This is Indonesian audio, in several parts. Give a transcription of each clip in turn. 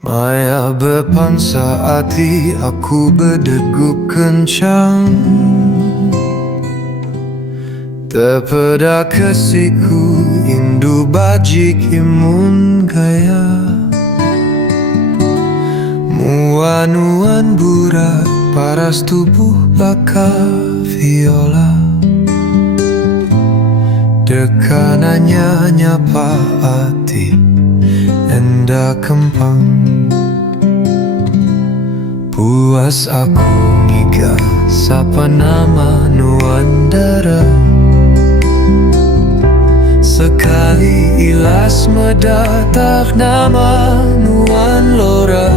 Maya berpansa hati aku berdegup kencang. Terpeda kasihku indu bajik imun gaya. Muan-muan burak paras tubuh baka viola. Dekanannya nyapa hati enda kempang. Puas aku ngiga sapa nama Nuandara. Sekali ilas medatak nama Nuan Lora.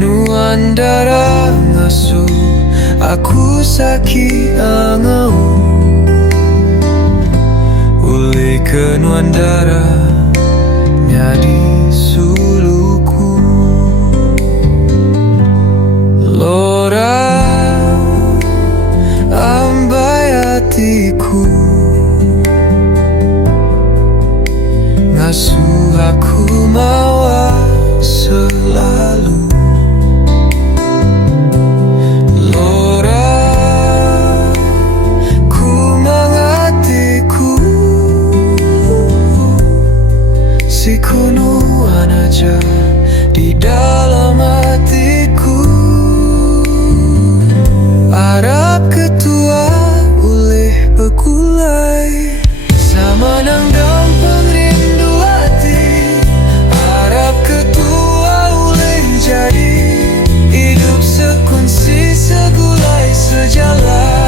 Nuandara ngasuh aku sakit angau. Uli ke Nuandara nyadi suluku. Lora ambai hatiku, ngasuh aku mawa selalu. Lora ku mengatiku, si kunuan aja di dalam hatiku. Arab ketua oleh begulai sama nang dampeng rindu hati. Arab ketua oleh jadi hidup sekunci segulai sejalan.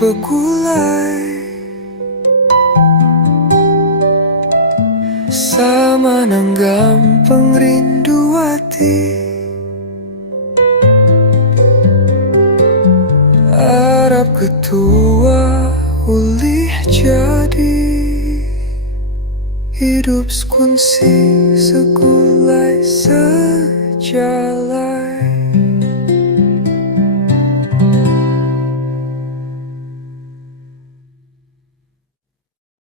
Begulai sama nang gampang rindu hati. Arab ketua ulih jadi hidup sekunci segulai sejalan.